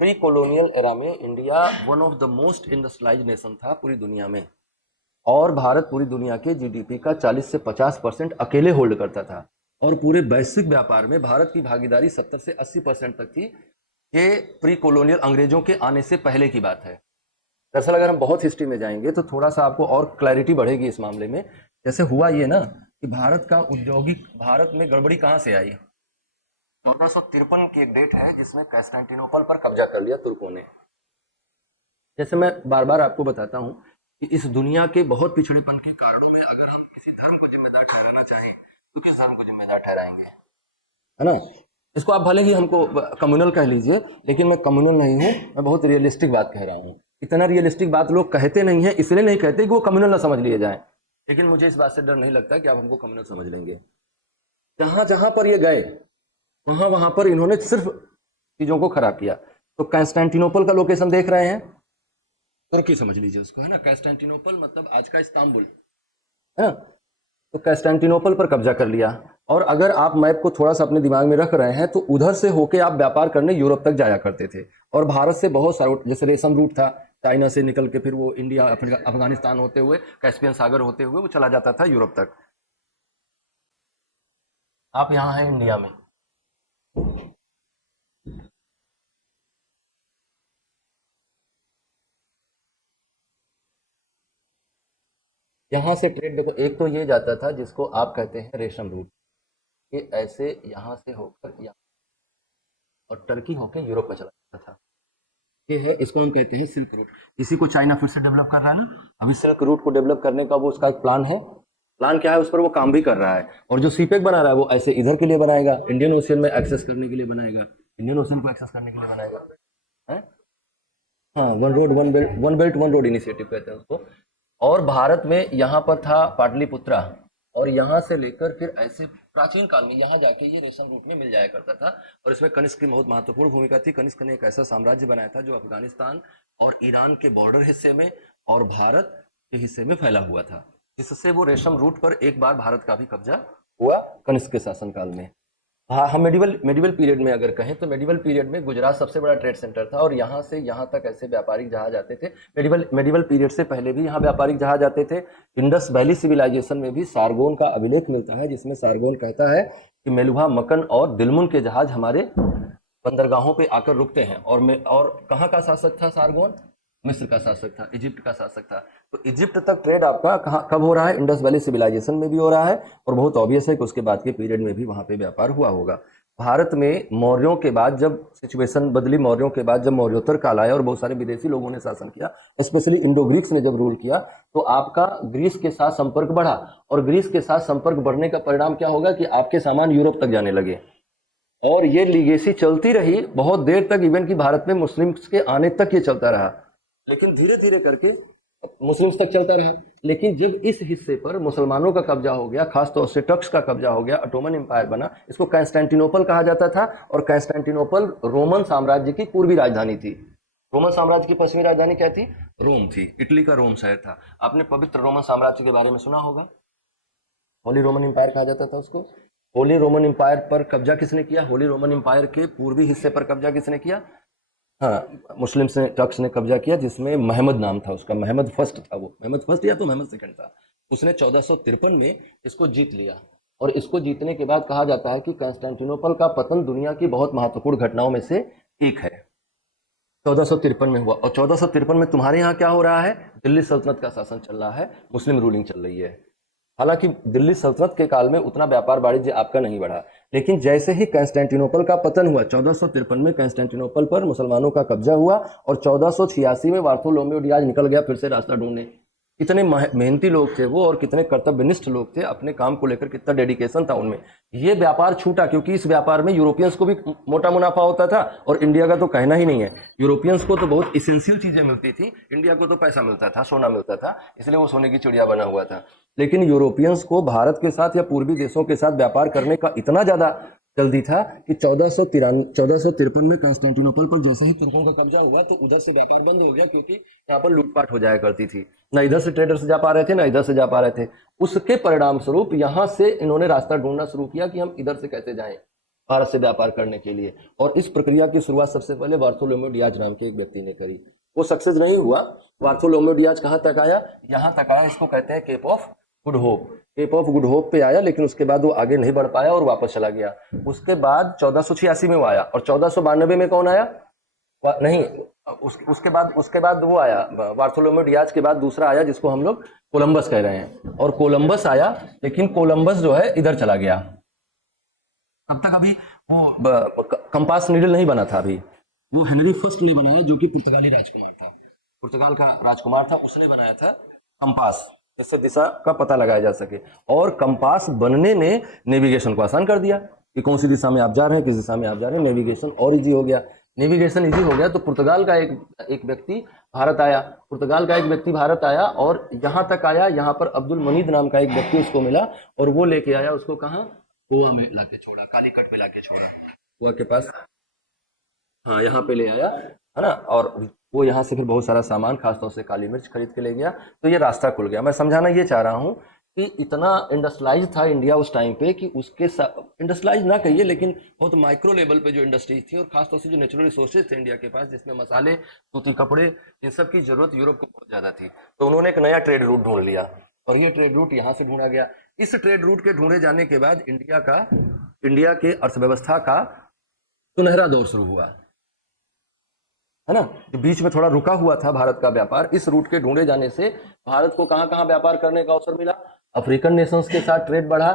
Pre colonial era में India one of the most industrialised nation था पूरी दुनिया में, और भारत पूरी दुनिया के जीडीपी का 40 से 50% अकेले होल्ड करता था, और पूरे वैश्विक व्यापार में भारत की भागीदारी 70 से 80% तक थी। ये प्री कॉलोनियल अंग्रेजों के आने से पहले की बात है। दरअसल अगर हम बहुत हिस्ट्री में जाएंगे तो थोड़ा सा आपको और क्लैरिटी बढ़ेगी इस मामले में। जैसे हुआ ये ना कि भारत का औद्योगिक, भारत में गड़बड़ी कहाँ से आई। 1453 की एक डेट है जिसमें कैस्टेंटिनोपल पर कब्जा कर लिया तुर्कों ने। जैसे मैं बार बार आपको बताता हूँ कि इस दुनिया के बहुत पिछड़ेपन के कारणों में अगर हम किसी धर्म को जिम्मेदार ठहराना चाहें तो किस धर्म को जिम्मेदार ठहराएंगे, है ना। इसको आप भले ही हमको कम्युनल कह लीजिए, लेकिन मैं कम्युनल नहीं हूँ, मैं बहुत रियलिस्टिक बात कह रहा हूँ। इतना रियलिस्टिक बात लोग कहते नहीं है, इसलिए नहीं कहते कि वो कम्युनल ना समझ लिए जाए, लेकिन मुझे इस बात से डर नहीं लगता कि आप हमको कम्युनल समझ लेंगे। जहां जहां पर ये गए वहां वहां पर इन्होंने सिर्फ चीजों को खराब किया। तो कैस्टेंटिनोपल का लोकेशन देख रहे हैं, तुर्की समझ लीजिए उसको, है ना। कैस्टेंटिनोपल मतलब आज का इस्तांबुल, है ना। तो कैस्टेंटिनोपल पर कब्जा कर लिया, और अगर आप मैप को थोड़ा सा अपने दिमाग में रख रहे हैं तो उधर से होके आप व्यापार करने यूरोप तक जाया करते थे, और भारत से बहुत सारा, जैसे रेशम रूट था, चाइना से निकल के फिर वो इंडिया, अफगानिस्तान होते हुए, कैस्पियन सागर होते हुए वो चला जाता था यूरोप तक। आप यहाँ हैं इंडिया में, यहाँ से ट्रेड देखो, एक तो ये जाता था जिसको आप कहते हैं रेशम रूट, ये ऐसे यहाँ से होकर यहाँ और टर्की होकर यूरोप में चला जाता था। ये है, इसको हम कहते हैं सिल्क रूट। इसी को चाइना फिर से डेवलप कर रहा है ना, अभी सिल्क रूट को डेवलप करने का वो उसका एक प्लान है। प्लान क्या है, उस पर वो काम भी कर रहा है, और जो सीपेक बना रहा है वो ऐसे इधर के लिए बनाएगा, इंडियन ओशियन में एक्सेस करने के लिए बनाएगा, इंडियन ओशियन को एक्सेस करने के लिए बनाएगा, है। हाँ, one road one belt, one belt one road initiative कहते हैं उसको। और भारत में यहाँ पर था पाटलिपुत्रा, और यहाँ से लेकर फिर ऐसे प्राचीन काल में यहाँ जाके ये रेशम रूट में मिल जाया करता था। और इसमें कनिष्क की बहुत महत्वपूर्ण भूमिका थी। कनिष्क ने एक ऐसा साम्राज्य बनाया था जो अफगानिस्तान और ईरान के बॉर्डर हिस्से में और भारत के हिस्से में फैला हुआ था, जिससे वो रेशम रूट पर एक बार भारत का भी कब्जा हुआ कनिष्क के शासनकाल में। हाँ, हम मेडिवल पीरियड में अगर कहें तो मेडिवल पीरियड में गुजरात सबसे बड़ा ट्रेड सेंटर था, और यहाँ से यहाँ तक ऐसे व्यापारिक जहाज आते थे। मेडिवल पीरियड से पहले भी यहाँ व्यापारिक जहाज आते थे। इंडस वैली सिविलाइजेशन में भी सारगोन का अभिलेख मिलता है, जिसमें सारगोन कहता है कि मेलुहा, मकन और दिलमुन के जहाज हमारे बंदरगाहों पे आकर रुकते हैं। और कहाँ का शासक था सारगोन? मिस्र का शासक था, इजिप्ट का शासक था। तो इजिप्ट तक ट्रेड आपका कहाँ कब हो रहा है? इंडस वैली सिविलाइजेशन में भी हो रहा है, और बहुत ऑब्वियस है कि उसके बाद के पीरियड में भी वहां पे व्यापार हुआ होगा। भारत में मौर्यों के बाद जब सिचुएशन बदली, मौर्यों के बाद जब मौर्योत्तर काल आया और बहुत सारे विदेशी लोगों ने शासन किया, स्पेशली इंडो ग्रीक्स ने जब रूल किया, तो आपका ग्रीस के साथ संपर्क बढ़ा, और ग्रीस के साथ संपर्क बढ़ने का परिणाम क्या होगा कि आपके सामान यूरोप तक जाने लगे, और ये लीगेसी चलती रही बहुत देर तक, इवन कि भारत में मुस्लिम्स के आने तक ये चलता रहा। लेकिन धीरे धीरे करके मुस्लिम्स तक चलता रहा, लेकिन जब इस हिस्से पर मुसलमानों का कब्जा हो गया, खासतौर से टर्क्स का कब्जा हो गया, ऑटोमन एम्पायर बना। इसको कैस्टेंटिनोपल कहा जाता था, और कैस्टेंटिनोपल रोमन साम्राज्य की पूर्वी राजधानी थी। रोमन साम्राज्य की पश्चिमी राजधानी क्या थी? रोम थी, इटली का रोम शहर था। आपने पवित्र रोमन साम्राज्य के बारे में सुना होगा, होली रोमन एम्पायर कहा जाता था उसको। होली रोमन एम्पायर पर कब्जा किसने किया? होली रोमन एम्पायर के पूर्वी हिस्से पर कब्जा किसने किया? हाँ, मुस्लिम्स ने, टर्क्स ने कब्जा किया, जिसमें महमद नाम था उसका, महमद फर्स्ट था वो, महमद फर्स्ट या तो महमद सेकंड था। उसने 1453 में इसको जीत लिया, और इसको जीतने के बाद कहा जाता है कि कंस्टेंटिनोपल का पतन दुनिया की बहुत महत्वपूर्ण घटनाओं में से एक है। 1453 में हुआ, और 1453 में तुम्हारे यहाँ क्या हो रहा है? दिल्ली सल्तनत का शासन चल रहा है, मुस्लिम रूलिंग चल रही है। हालांकि दिल्ली सल्तनत के काल में उतना व्यापार वाणिज्य आपका नहीं बढ़ा, लेकिन जैसे ही कंस्टेंटिनोपल का पतन हुआ 1453 में, कंस्टेंटिनोपल पर मुसलमानों का कब्जा हुआ, और 1486 में वार्थोलोमेओ डियाज निकल गया फिर से रास्ता ढूंढने। कितने मेहनती लोग थे वो, और कितने कर्तव्यनिष्ठ लोग थे, अपने काम को लेकर कितना डेडिकेशन था उनमें। ये व्यापार छूटा, क्योंकि इस व्यापार में यूरोपियंस को भी मोटा मुनाफा होता था, और इंडिया का तो कहना ही नहीं है। यूरोपियंस को तो बहुत इसेंशियल चीजें मिलती थी, इंडिया को तो पैसा मिलता था, सोना मिलता था, इसलिए वो सोने की चिड़िया बना हुआ था। लेकिन यूरोपियंस को भारत के साथ या पूर्वी देशों के साथ व्यापार करने का इतना ज्यादा जल्दी था कि 1453 में कंस्टेंटिनोपल पर जैसे ही तुर्कों का कब्जा हुआ, तो उधर से व्यापार बंद हो गया, क्योंकि यहाँ पर लूटपाट हो जाया करती थी। ना इधर से ट्रेडर्स जा पा रहे थे, ना इधर से जा पा रहे थे। उसके परिणाम स्वरूप यहाँ से इन्होंने रास्ता ढूंढना शुरू किया कि हम इधर से कैसे जाएं, भारत से व्यापार करने के लिए। और इस प्रक्रिया की शुरुआत सबसे पहले बार्थोलोमेव डियाज नाम के एक व्यक्ति ने करी। वो सक्सेस नहीं हुआ। बार्थोलोमेव डियाज कहाँ तक आया? यहाँ तक आया, इसको कहते हैं Cape of Good Hope. Cape of Good Hope पे आया, लेकिन उसके बाद वो आगे नहीं बढ़ पाया और वापस चला गया। उसके बाद 1486 में वो आया, और 1492 में कौन आया? नहीं, उसके बाद वो आया, बार्थोलोमेव डियाज के बाद दूसरा आया जिसको हम लोग कोलंबस कह रहे हैं। और कोलंबस आया, लेकिन कोलंबस जो है इधर चला गया। तब तक अभी वो कंपास नीडल नहीं बना था। अभी वो हेनरी फर्स्ट ने बनाया, जो कि पुर्तगाली राजकुमार था, पुर्तगाल का राजकुमार था, उसने बनाया था कंपास, जिससे दिशा का पता लगाया जा सके। और कंपास बनने ने नेविगेशन को आसान कर दिया कि कौन सी दिशा में आप जा रहे हैं, किस दिशा में आप जा रहे हैं। नेविगेशन और इजी हो गया। नेविगेशन इजी हो गया तो पुर्तगाल का एक व्यक्ति भारत आया। पुर्तगाल का एक व्यक्ति भारत आया और यहाँ तक आया। यहाँ पर अब्दुल मनीद नाम का एक व्यक्ति उसको मिला, और वो लेके आया उसको कहाँ? गोवा में लाके छोड़ा, कालीकट में लाके छोड़ा, गोवा के पास। हाँ, यहाँ पे ले आया, है ना। और वो यहाँ से फिर बहुत सारा सामान, खासतौर से काली मिर्च खरीद के ले गया। तो ये रास्ता खुल गया। मैं समझाना ये चाह रहा हूँ कि इतना इंडस्ट्रियलाइज था इंडिया उस टाइम पे कि उसके इंडस्ट्रियलाइज ना कहिए, लेकिन बहुत माइक्रो लेवल पे जो इंडस्ट्रीज थी, और खासतौर से जो नेचुरल रिसोर्सेज थे इंडिया के पास, जिसमें मसाले, सूती कपड़े, इन सब की जरूरत यूरोप को बहुत ज्यादा थी। तो उन्होंने एक नया ट्रेड रूट ढूंढ लिया, और ये ट्रेड रूट यहाँ से ढूंढा गया। इस ट्रेड रूट के ढूंढे जाने के बाद इंडिया के अर्थव्यवस्था का सुनहरा दौर शुरू हुआ, है ना। जो बीच में थोड़ा रुका हुआ था भारत का व्यापार, इस रूट के ढूंढे जाने से भारत को कहां कहां व्यापार करने का अवसर मिला? अफ्रीकन नेशंस के साथ ट्रेड बढ़ा,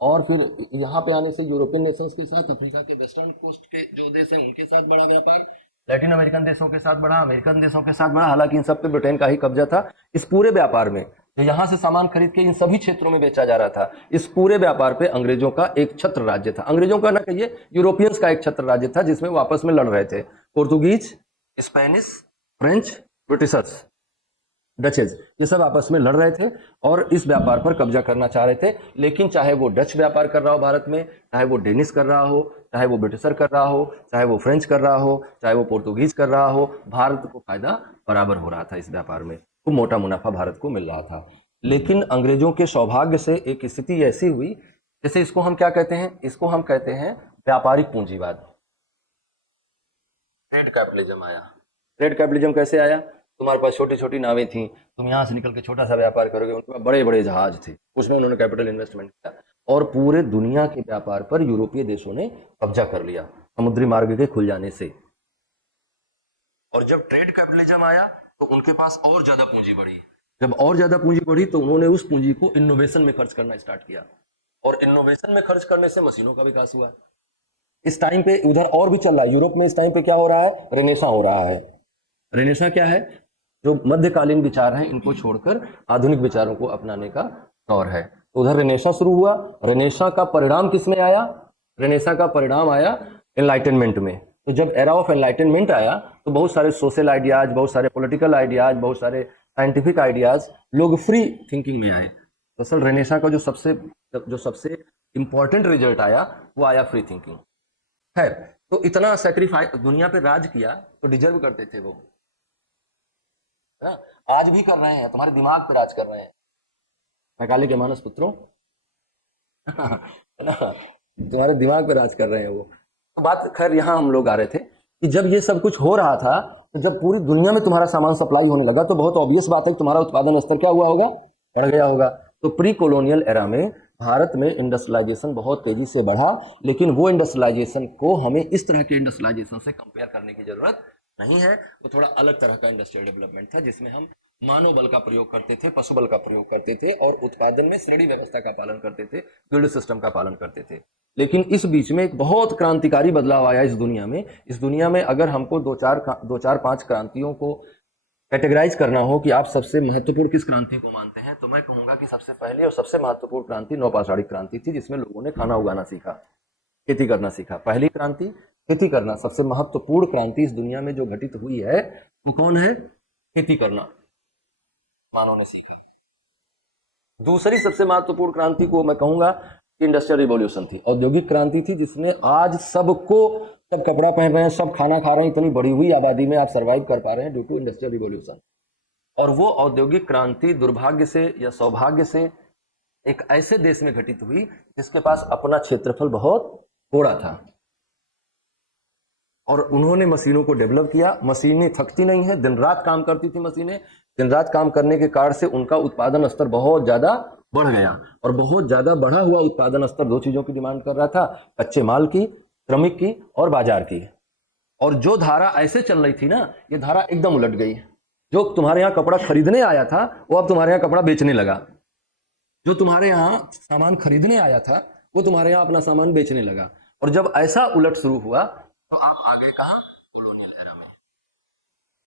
और फिर यहाँ पे आने से यूरोपियन नेशंस के साथ, अफ्रीका के वेस्टर्न कोस्ट के जो देश हैं उनके साथ बढ़ा व्यापार, लैटिन अमेरिकन देशों के साथ बढ़ा, अमेरिकन देशों के साथ बढ़ा। हालांकि इन सब पे ब्रिटेन का ही कब्जा था। इस पूरे व्यापार में जो यहाँ से सामान खरीद के इन सभी क्षेत्रों में बेचा जा रहा था, इस पूरे व्यापार पे अंग्रेजों का एक छत्र राज्य था। अंग्रेजों का ना कहिए, यूरोपियंस का एक छत्र राज्य था, जिसमें वो आपस में लड़ रहे थे। Portuguese, Spanish, French, Britishers, duchess, ये सब आपस में लड़ रहे थे और इस व्यापार पर कब्जा करना चाह रहे थे। लेकिन चाहे वो डच व्यापार कर रहा हो भारत में, चाहे वो डेनिश कर रहा हो, चाहे वो ब्रिटिशर कर रहा हो, चाहे वो फ्रेंच कर रहा हो, चाहे वो पोर्तुगीज कर रहा हो, भारत को फायदा बराबर हो रहा था। इस व्यापार में खूब मोटा मुनाफा भारत को मिल रहा था। लेकिन अंग्रेजों के सौभाग्य से एक स्थिति ऐसी हुई, जैसे इसको हम क्या कहते हैं? इसको हम कहते हैं व्यापारिक पूंजीवाद। ट्रेड कैपिटलिज्म आया। ट्रेड कैपिटलिज्म कैसे आया? तुम्हारे पास छोटी छोटी नावें थी, तुम यहाँ से निकल के छोटा सा व्यापार करोगे, उनके पास बड़े बड़े जहाज थे, उसमें उन्होंने कैपिटल इन्वेस्टमेंट किया, और पूरे दुनिया के व्यापार पर यूरोपीय देशों ने कब्जा कर लिया समुद्री मार्ग के खुल जाने से। और जब ट्रेड कैपिटलिज्म आया तो उनके पास और ज्यादा पूंजी बढ़ी। जब और ज्यादा पूंजी बढ़ी तो उन्होंने उस पूंजी को इनोवेशन में खर्च करना स्टार्ट किया, और इनोवेशन में खर्च करने से मशीनों का विकास हुआ। इस टाइम पे उधर और भी चल रहा है, यूरोप में इस टाइम पे क्या हो रहा है? रेनेसा हो रहा है। रेनेसा क्या है? जो मध्यकालीन विचार हैं इनको छोड़कर आधुनिक विचारों को अपनाने का दौर है। तो उधर रेनेसा शुरू हुआ। रेनेसा का परिणाम किसमें आया? रेनेसा का परिणाम आया एनलाइटनमेंट में। तो जब एरा ऑफ एनलाइटनमेंट आया तो बहुत सारे सोशल आइडियाज, बहुत सारे पॉलिटिकल आइडियाज, बहुत सारे साइंटिफिक आइडियाज, लोग फ्री थिंकिंग में आए। तो असल रेनेसा का जो सबसे इंपॉर्टेंट रिजल्ट आया वो आया फ्री थिंकिंग। है तो इतना सेक्रीफाइस दुनिया पे राज किया तो डिजर्व करते थे वो, है ना। आज भी कर रहे हैं, तुम्हारे दिमाग पे राज कर रहे हैं, मैकाले के मानस पुत्रों, है ना, तुम्हारे दिमाग पे राज कर रहे हैं वो। तो बात खैर यहाँ हम लोग आ रहे थे कि जब ये सब कुछ हो रहा था, तो जब पूरी दुनिया में तुम्हारा सामान सप्लाई होने लगा तो बहुत ऑब्वियस बात है कि तुम्हारा उत्पादन स्तर क्या हुआ होगा? बढ़ गया होगा। तो प्री कॉलोनियल एरा में भारत में इंडस्ट्रियलाइजेशन बहुत तेजी से बढ़ा, लेकिन वो इंडस्ट्रियलाइजेशन को हमें इस तरह के इंडस्ट्रियलाइजेशन से कंपेयर करने की जरूरत नहीं है। वो थोड़ा अलग तरह का इंडस्ट्रियल डेवलपमेंट था, जिसमें हम मानव बल का प्रयोग करते थे, पशु बल का प्रयोग करते थे, और उत्पादन में श्रेणी व्यवस्था का पालन करते थे, गिल्ड सिस्टम का पालन करते थे। लेकिन इस बीच में एक बहुत क्रांतिकारी बदलाव आया इस दुनिया में। इस दुनिया में अगर हमको दो चार पांच क्रांतियों को कैटेगराइज करना हो कि आप सबसे महत्वपूर्ण किस क्रांति को मानते हैं, तो मैं कहूंगा कि सबसे पहले और सबसे महत्वपूर्ण क्रांति नौपाषाणिक क्रांति थी, जिसमें लोगों ने खाना उगाना सीखा, खेती करना सीखा। पहली क्रांति खेती करना। सबसे महत्वपूर्ण क्रांति इस दुनिया में जो घटित हुई है वो कौन है? खेती करना मानव ने सीखा। दूसरी सबसे महत्वपूर्ण क्रांति को मैं कहूंगा इंडस्ट्रियल रिवॉल्यूशन थी, औद्योगिक क्रांति थी, जिसने आज सबको, सब कपड़ा पहन रहे हैं, सब खाना खा रहे हैं, इतनी बड़ी हुई आबादी में आप सर्वाइव कर पा रहे हैं ड्यू टू इंडस्ट्रियल रिवॉल्यूशन। और वो औद्योगिक क्रांति दुर्भाग्य से या सौभाग्य से एक ऐसे देश में घटित हुई जिसके पास अपना क्षेत्रफल बहुत थोड़ा था। और उन्होंने मशीनों को डेवलप किया। मशीनें थकती नहीं है, दिन रात काम करती थी मशीनें। दिन रात काम करने के कारण से उनका उत्पादन स्तर बहुत ज्यादा बढ़ गया, और बहुत ज्यादा बढ़ा हुआ उत्पादन स्तर दो चीजों की डिमांड कर रहा था, कच्चे माल की, श्रमिक की और बाजार की। और जो धारा ऐसे चल रही थी ना, ये धारा एकदम उलट गई। जो तुम्हारे यहाँ कपड़ा खरीदने आया था वो अब तुम्हारे यहाँ कपड़ा बेचने लगा। जो तुम्हारे यहाँ सामान खरीदने आया था वो तुम्हारे यहाँ अपना सामान बेचने लगा। और जब ऐसा उलट शुरू हुआ तो आप आ गए कहाँ?